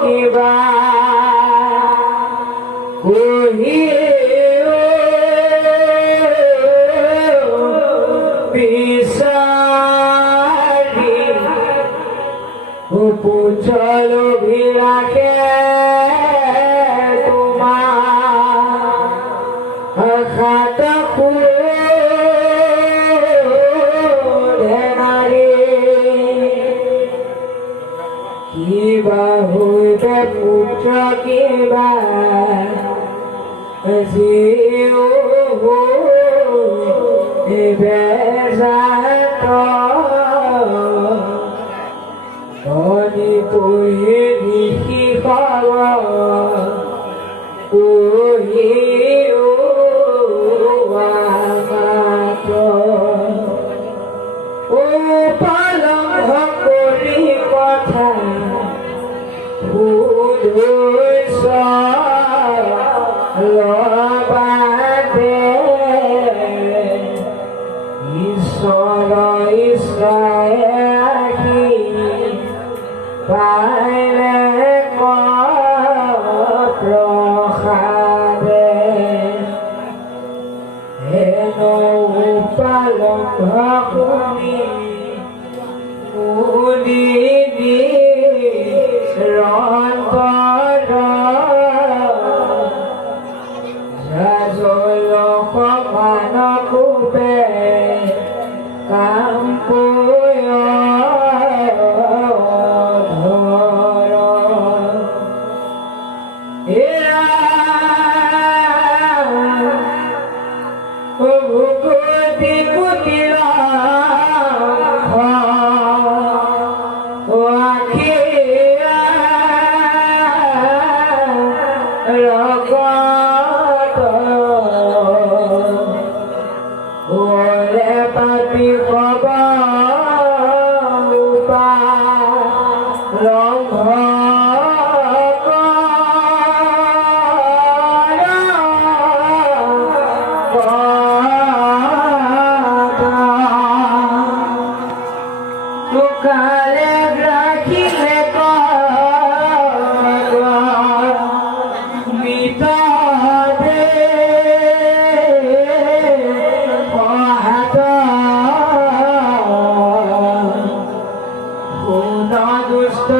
কিবা বিচাৰি পুজল ভিৰাকে তোমাৰ হাত কিবা হইতে পুত্ৰ কিবা জিও বেজাত ধনী পঢ়ি লিখি পঢ়ি পালন কৰি কথা পাইলে প্ৰসাদে হেনো পালন শুনি মুদি পাপি কালে রাখিলে মিতাদে হাত দুষ্ট